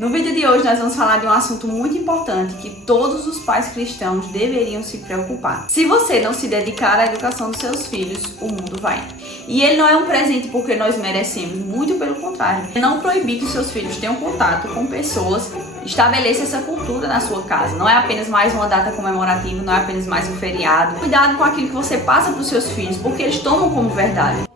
No vídeo de hoje nós vamos falar de um assunto muito importante que todos os pais cristãos deveriam se preocupar. Se você não se dedicar à educação dos seus filhos, o mundo vai. E ele não é um presente porque nós merecemos, muito pelo contrário. Não proibir que os seus filhos tenham contato com pessoas, estabeleça essa cultura na sua casa. Não é apenas mais uma data comemorativa, não é apenas mais um feriado. Cuidado com aquilo que você passa para os seus filhos, porque eles tomam como verdade.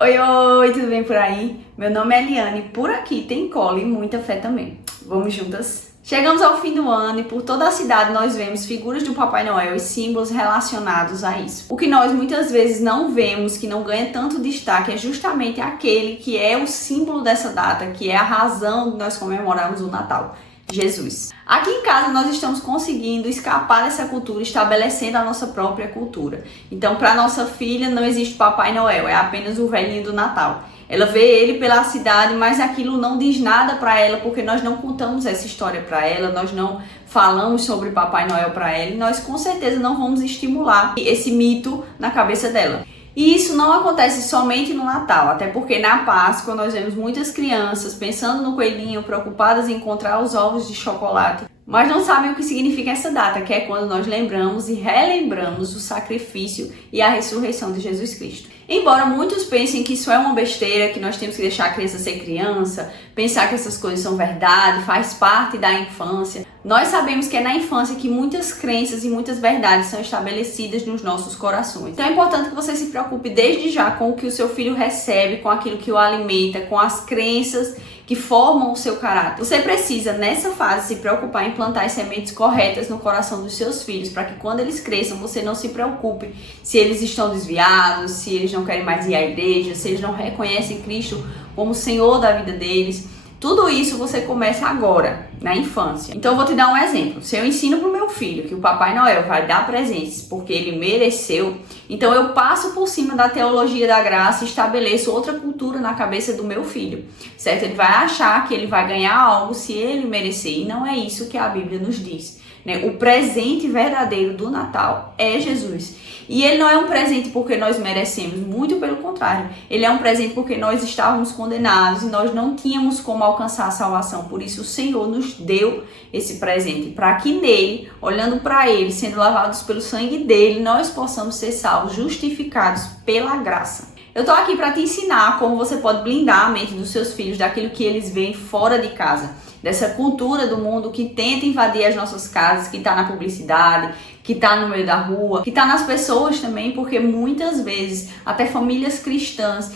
Oi, tudo bem por aí? Meu nome é Eliane, por aqui tem cola e muita fé também. Vamos juntas? Chegamos ao fim do ano e por toda a cidade nós vemos figuras do Papai Noel e símbolos relacionados a isso. O que nós muitas vezes não vemos, que não ganha tanto destaque, é justamente aquele que é o símbolo dessa data, que é a razão de nós comemorarmos o Natal. Jesus. Aqui em casa nós estamos conseguindo escapar dessa cultura, estabelecendo a nossa própria cultura. Então, para nossa filha não existe Papai Noel, é apenas o velhinho do Natal. Ela vê ele pela cidade, mas aquilo não diz nada para ela, porque nós não contamos essa história para ela, nós não falamos sobre Papai Noel para ela, e nós com certeza não vamos estimular esse mito na cabeça dela. E isso não acontece somente no Natal, até porque na Páscoa nós vemos muitas crianças pensando no coelhinho, preocupadas em encontrar os ovos de chocolate, mas não sabem o que significa essa data, que é quando nós lembramos e relembramos o sacrifício e a ressurreição de Jesus Cristo. Embora muitos pensem que isso é uma besteira, que nós temos que deixar a criança ser criança, pensar que essas coisas são verdade, faz parte da infância, nós sabemos que é na infância que muitas crenças e muitas verdades são estabelecidas nos nossos corações. Então é importante que você se preocupe desde já com o que o seu filho recebe, com aquilo que o alimenta, com as crenças que formam o seu caráter. Você precisa, nessa fase, se preocupar em plantar as sementes corretas no coração dos seus filhos, para que quando eles cresçam, você não se preocupe se eles estão desviados, se eles não querem mais ir à igreja, se eles não reconhecem Cristo como o Senhor da vida deles. Tudo isso você começa agora, na infância. Então eu vou te dar um exemplo. Se eu ensino para o meu filho que o Papai Noel vai dar presentes porque ele mereceu, então eu passo por cima da teologia da graça e estabeleço outra cultura na cabeça do meu filho, certo? Ele vai achar que ele vai ganhar algo se ele merecer, e não é isso que a Bíblia nos diz, né? O presente verdadeiro do Natal é Jesus. E ele não é um presente porque nós merecemos, muito pelo contrário. Ele é um presente porque nós estávamos condenados e nós não tínhamos como alcançar a salvação. Por isso o Senhor nos deu esse presente, para que nele, olhando para ele, sendo lavados pelo sangue dele, nós possamos ser salvos, justificados pela graça. Eu tô aqui para te ensinar como você pode blindar a mente dos seus filhos daquilo que eles veem fora de casa, dessa cultura do mundo que tenta invadir as nossas casas, que está na publicidade, que está no meio da rua, que está nas pessoas também, porque muitas vezes até famílias cristãs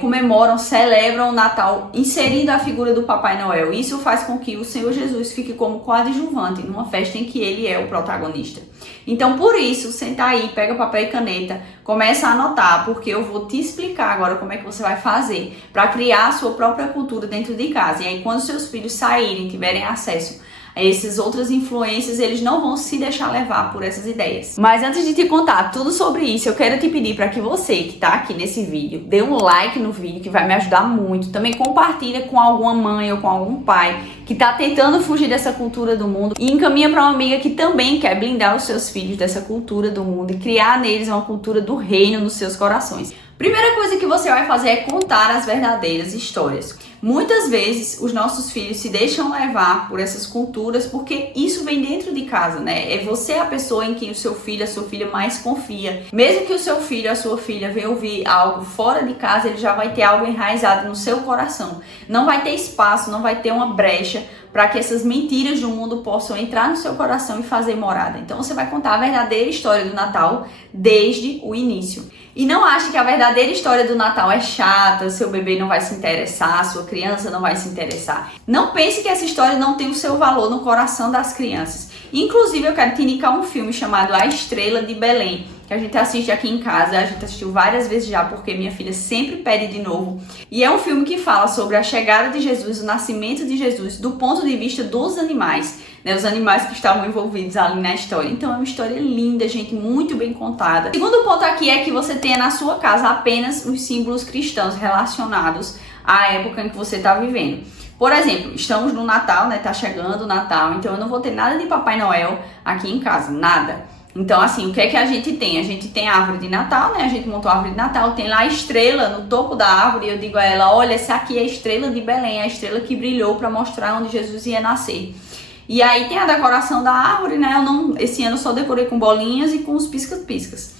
comemoram, celebram o Natal inserindo a figura do Papai Noel. Isso faz com que o Senhor Jesus fique como coadjuvante numa festa em que ele é o protagonista. Então, por isso, senta aí, pega papel e caneta, começa a anotar, porque eu vou te explicar agora como é que você vai fazer para criar a sua própria cultura dentro de casa. E aí, quando seus filhos saírem, tiverem acesso a essas outras influências, eles não vão se deixar levar por essas ideias. Mas antes de te contar tudo sobre isso, eu quero te pedir para que você que está aqui nesse vídeo, dê um like no vídeo, que vai me ajudar muito. Também compartilha com alguma mãe ou com algum pai que está tentando fugir dessa cultura do mundo, e encaminha para uma amiga que também quer blindar os seus filhos dessa cultura do mundo e criar neles uma cultura do reino nos seus corações. Primeira coisa que você vai fazer é contar as verdadeiras histórias. Muitas vezes os nossos filhos se deixam levar por essas culturas porque isso vem dentro de casa, né? É você a pessoa em quem o seu filho, a sua filha mais confia. Mesmo que o seu filho, a sua filha venha ouvir algo fora de casa, ele já vai ter algo enraizado no seu coração. Não vai ter espaço, não vai ter uma brecha para que essas mentiras do mundo possam entrar no seu coração e fazer morada. Então você vai contar a verdadeira história do Natal desde o início. E não ache que a verdadeira história do Natal é chata, seu bebê não vai se interessar, sua criança não vai se interessar. Não pense que essa história não tem o seu valor no coração das crianças. Inclusive, eu quero te indicar um filme chamado A Estrela de Belém, que a gente assiste aqui em casa, a gente assistiu várias vezes já, porque minha filha sempre pede de novo. E é um filme que fala sobre a chegada de Jesus, o nascimento de Jesus, do ponto de vista dos animais, né? Os animais que estavam envolvidos ali na história. Então é uma história linda, gente, muito bem contada. O segundo ponto aqui é que você tenha na sua casa apenas os símbolos cristãos relacionados à época em que você está vivendo. Por exemplo, estamos no Natal, né? Tá chegando o Natal, então eu não vou ter nada de Papai Noel aqui em casa, nada. Então, assim, o que é que a gente tem? A gente tem a árvore de Natal, né? A gente montou a árvore de Natal, tem lá a estrela no topo da árvore, e eu digo a ela, olha, essa aqui é a estrela de Belém, a estrela que brilhou para mostrar onde Jesus ia nascer. E aí tem a decoração da árvore, né? Esse ano eu só decorei com bolinhas e com os piscas-piscas.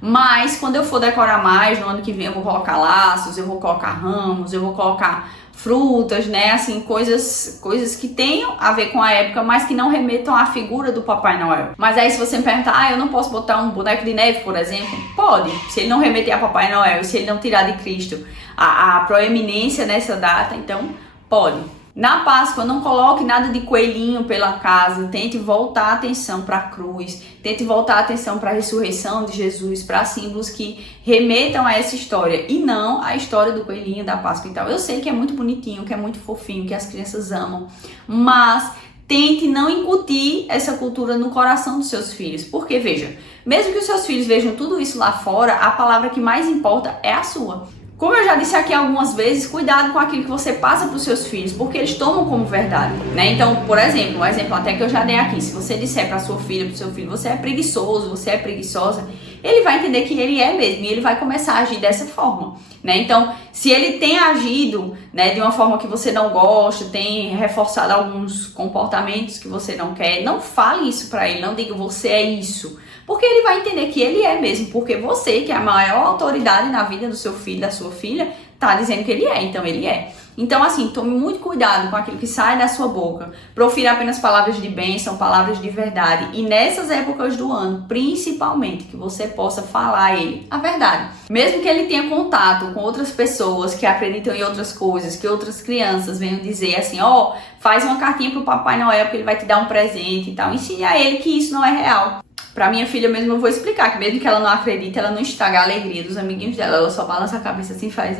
Mas quando eu for decorar mais, no ano que vem eu vou colocar laços, eu vou colocar ramos, eu vou colocar frutas, né, assim, coisas que tenham a ver com a época, mas que não remetam à figura do Papai Noel. Mas aí se você me perguntar, eu não posso botar um boneco de neve, por exemplo? Pode, se ele não remeter a Papai Noel, se ele não tirar de Cristo a proeminência nessa data, então pode. Na Páscoa, não coloque nada de coelhinho pela casa, tente voltar a atenção para a cruz, tente voltar a atenção para a ressurreição de Jesus, para símbolos que remetam a essa história e não a história do coelhinho da Páscoa e tal. Eu sei que é muito bonitinho, que é muito fofinho, que as crianças amam, mas tente não incutir essa cultura no coração dos seus filhos, porque veja, mesmo que os seus filhos vejam tudo isso lá fora, a palavra que mais importa é a sua. Como eu já disse aqui algumas vezes, cuidado com aquilo que você passa para os seus filhos, porque eles tomam como verdade, né? Então, por exemplo, um exemplo até que eu já dei aqui, se você disser para sua filha, para o seu filho, você é preguiçoso, você é preguiçosa, ele vai entender que ele é mesmo e ele vai começar a agir dessa forma, né? Então, se ele tem agido, né, de uma forma que você não gosta, tem reforçado alguns comportamentos que você não quer, não fale isso para ele, não diga você é isso. Porque ele vai entender que ele é mesmo, porque você, que é a maior autoridade na vida do seu filho, da sua filha, tá dizendo que ele é, então ele é. Então, assim, tome muito cuidado com aquilo que sai da sua boca. Profira apenas palavras de bênção, palavras de verdade. E nessas épocas do ano, principalmente, que você possa falar a ele a verdade. Mesmo que ele tenha contato com outras pessoas que acreditam em outras coisas, que outras crianças venham dizer assim, ó, faz uma cartinha pro Papai Noel que ele vai te dar um presente e tal. Ensine a ele que isso não é real. Pra minha filha mesmo eu vou explicar que mesmo que ela não acredite, ela não estraga a alegria dos amiguinhos dela. Ela só balança a cabeça assim e faz,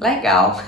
legal.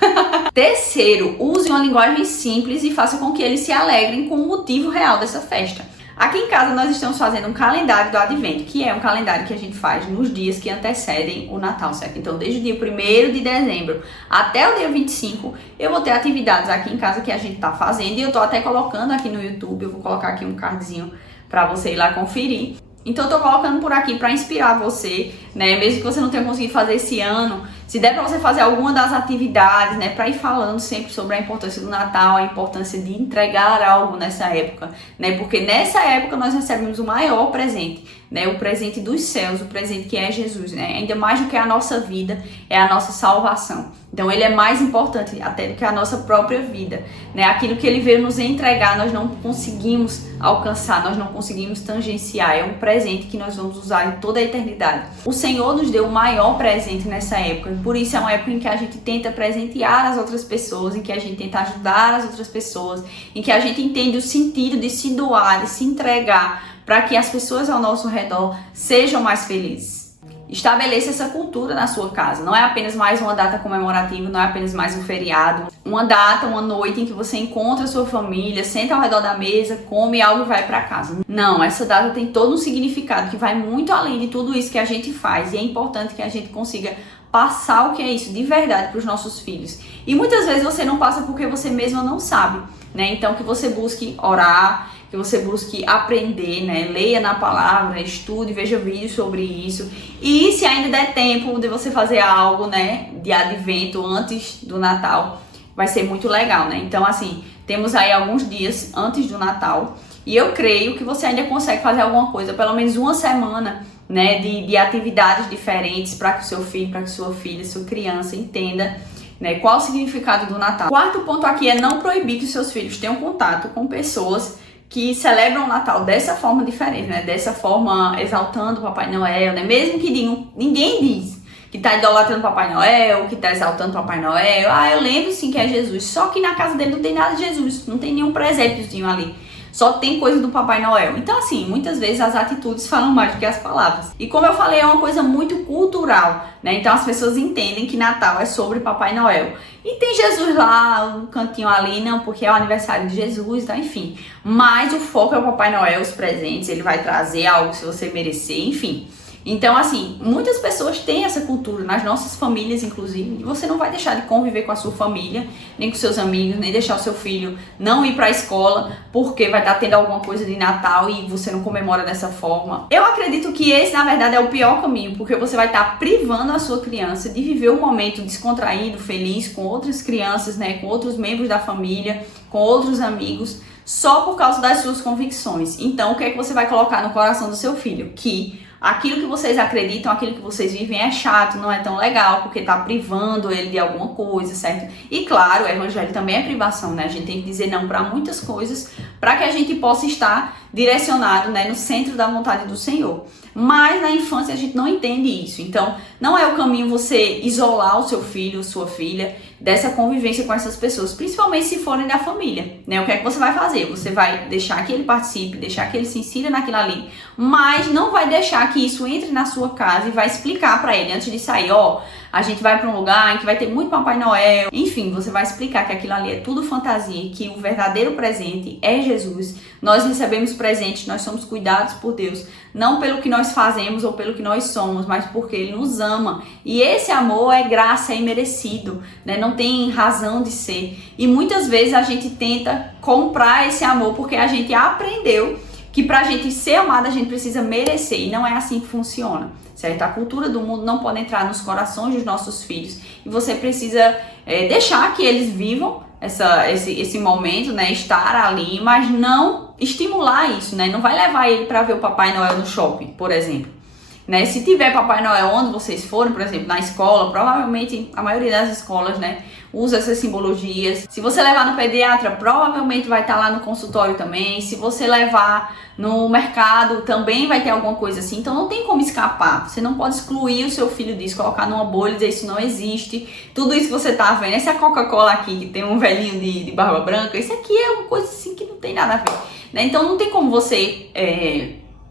Terceiro, use uma linguagem simples e faça com que eles se alegrem com o motivo real dessa festa. Aqui em casa nós estamos fazendo um calendário do Advento, que é um calendário que a gente faz nos dias que antecedem o Natal, certo? Então desde o dia 1º de dezembro até o dia 25, eu vou ter atividades aqui em casa que a gente tá fazendo e eu tô até colocando aqui no YouTube, eu vou colocar aqui um cardzinho para você ir lá conferir. Então eu tô colocando por aqui para inspirar você, né? Mesmo que você não tenha conseguido fazer esse ano, se der para você fazer alguma das atividades, né? Para ir falando sempre sobre a importância do Natal, a importância de entregar algo nessa época, né? Porque nessa época nós recebemos o maior presente, né? O presente dos céus, o presente que é Jesus, né? Ainda mais do que a nossa vida, é a nossa salvação. Então ele é mais importante até do que a nossa própria vida, né? Aquilo que ele veio nos entregar, nós não conseguimos alcançar, nós não conseguimos tangenciar. É um presente que nós vamos usar em toda a eternidade. O Senhor nos deu o maior presente nessa época. Por isso é uma época em que a gente tenta presentear as outras pessoas, em que a gente tenta ajudar as outras pessoas, em que a gente entende o sentido de se doar, de se entregar, para que as pessoas ao nosso redor sejam mais felizes. Estabeleça essa cultura na sua casa. Não é apenas mais uma data comemorativa, não é apenas mais um feriado. Uma data, uma noite em que você encontra a sua família, senta ao redor da mesa, come algo e vai para casa. Não, essa data tem todo um significado que vai muito além de tudo isso que a gente faz. E é importante que a gente consiga passar o que é isso de verdade para os nossos filhos. E muitas vezes você não passa porque você mesma não sabe, né? Então que você busque orar, que você busque aprender, né? Leia na palavra, estude, veja vídeos sobre isso. E se ainda der tempo de você fazer algo, né, de advento antes do Natal, vai ser muito legal, né? Então, assim, temos aí alguns dias antes do Natal e eu creio que você ainda consegue fazer alguma coisa, pelo menos uma semana, né, de atividades diferentes para que o seu filho, para que sua filha, sua criança entenda, né, qual o significado do Natal. O quarto ponto aqui é não proibir que os seus filhos tenham contato com pessoas que celebram o Natal dessa forma diferente, né? Dessa forma exaltando o Papai Noel, né? Mesmo que ninguém diz que tá idolatrando o Papai Noel, que tá exaltando o Papai Noel. Ah, eu lembro sim que é Jesus. Só que na casa dele não tem nada de Jesus, não tem nenhum presépiozinho ali. Só tem coisa do Papai Noel. Então, assim, muitas vezes as atitudes falam mais do que as palavras. E como eu falei, é uma coisa muito cultural, né? Então as pessoas entendem que Natal é sobre Papai Noel. E tem Jesus lá, um cantinho ali, não, porque é o aniversário de Jesus, tá? Enfim. Mas o foco é o Papai Noel, os presentes, ele vai trazer algo se você merecer, enfim. Então, assim, muitas pessoas têm essa cultura, nas nossas famílias, inclusive, e você não vai deixar de conviver com a sua família, nem com seus amigos, nem deixar o seu filho não ir pra escola, porque vai estar tendo alguma coisa de Natal e você não comemora dessa forma. Eu acredito que esse, na verdade, é o pior caminho, porque você vai estar privando a sua criança de viver um momento descontraído, feliz, com outras crianças, né, com outros membros da família, com outros amigos, só por causa das suas convicções. Então, o que é que você vai colocar no coração do seu filho? Que aquilo que vocês acreditam, aquilo que vocês vivem é chato, não é tão legal, porque tá privando ele de alguma coisa, certo? E claro, o evangelho também é privação, né? A gente tem que dizer não para muitas coisas, para que a gente possa estar direcionado, né, no centro da vontade do Senhor. Mas na infância a gente não entende isso. Então, não é o caminho você isolar o seu filho, sua filha, dessa convivência com essas pessoas, principalmente se forem da família, né? O que é que você vai fazer? Você vai deixar que ele participe, deixar que ele se insira naquilo ali, mas não vai deixar que isso entre na sua casa e vai explicar para ele antes de sair, ó, a gente vai para um lugar em que vai ter muito Papai Noel. Enfim, você vai explicar que aquilo ali é tudo fantasia, que o verdadeiro presente é Jesus. Nós recebemos presentes, nós somos cuidados por Deus, não pelo que nós fazemos ou pelo que nós somos, mas porque Ele nos ama. E esse amor é graça, é imerecido, né? Não tem razão de ser. E muitas vezes a gente tenta comprar esse amor porque a gente aprendeu que pra gente ser amada a gente precisa merecer, e não é assim que funciona, certo? A cultura do mundo não pode entrar nos corações dos nossos filhos, e você precisa deixar que eles vivam esse momento, né? Estar ali, mas não estimular isso, né? Não vai levar ele para ver o Papai Noel no shopping, por exemplo. Né? Se tiver Papai Noel onde vocês forem, por exemplo, na escola, provavelmente a maioria das escolas, né, usa essas simbologias. Se você levar no pediatra, provavelmente vai estar lá no consultório também. Se você levar no mercado, também vai ter alguma coisa assim. Então não tem como escapar. Você não pode excluir o seu filho disso, colocar numa bolha e dizer isso não existe. Tudo isso que você tá vendo, essa Coca-Cola aqui, que tem um velhinho de barba branca, isso aqui é uma coisa assim que não tem nada a ver. Né? Então não tem como você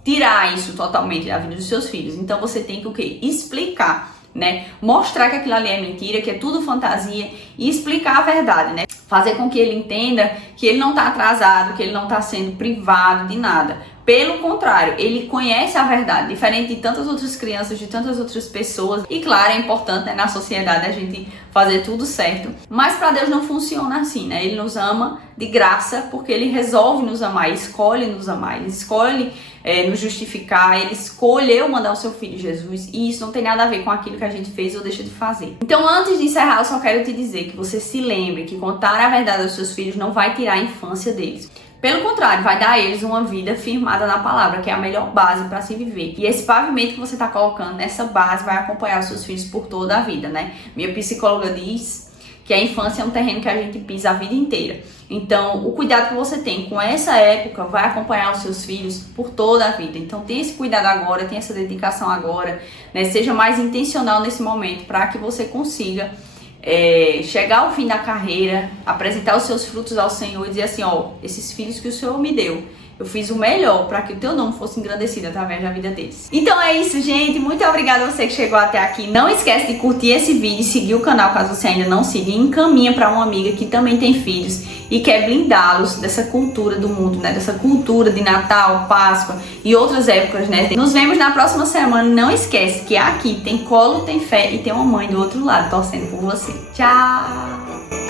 tirar isso totalmente da vida dos seus filhos. Então você tem que o quê? Explicar, né? Mostrar que aquilo ali é mentira, que é tudo fantasia, e explicar a verdade, né? Fazer com que ele entenda que ele não está atrasado, que ele não está sendo privado de nada. Pelo contrário, ele conhece a verdade, diferente de tantas outras crianças, de tantas outras pessoas. E claro, é importante, né, na sociedade a gente fazer tudo certo. Mas para Deus não funciona assim, né? Ele nos ama de graça porque Ele resolve nos amar, Ele escolhe nos amar, Ele escolhe nos justificar, Ele escolheu mandar o seu Filho Jesus. E isso não tem nada a ver com aquilo que a gente fez ou deixa de fazer. Então, antes de encerrar, eu só quero te dizer que você se lembre que contar a verdade aos seus filhos não vai tirar a infância deles. Pelo contrário, vai dar a eles uma vida firmada na palavra, que é a melhor base para se viver. E esse pavimento que você está colocando nessa base vai acompanhar os seus filhos por toda a vida, né? Minha psicóloga diz que a infância é um terreno que a gente pisa a vida inteira. Então, o cuidado que você tem com essa época vai acompanhar os seus filhos por toda a vida. Então, tenha esse cuidado agora, tenha essa dedicação agora, né? Seja mais intencional nesse momento para que você consiga chegar ao fim da carreira, apresentar os seus frutos ao Senhor e dizer assim, ó, esses filhos que o Senhor me deu, eu fiz o melhor para que o teu nome fosse engrandecido através da vida deles. Então é isso, gente. Muito obrigada a você que chegou até aqui. Não esquece de curtir esse vídeo e seguir o canal caso você ainda não siga. E encaminha para uma amiga que também tem filhos e quer blindá-los dessa cultura do mundo, né? Dessa cultura de Natal, Páscoa e outras épocas, né? Nos vemos na próxima semana. Não esquece que aqui tem colo, tem fé e tem uma mãe do outro lado torcendo por você. Tchau!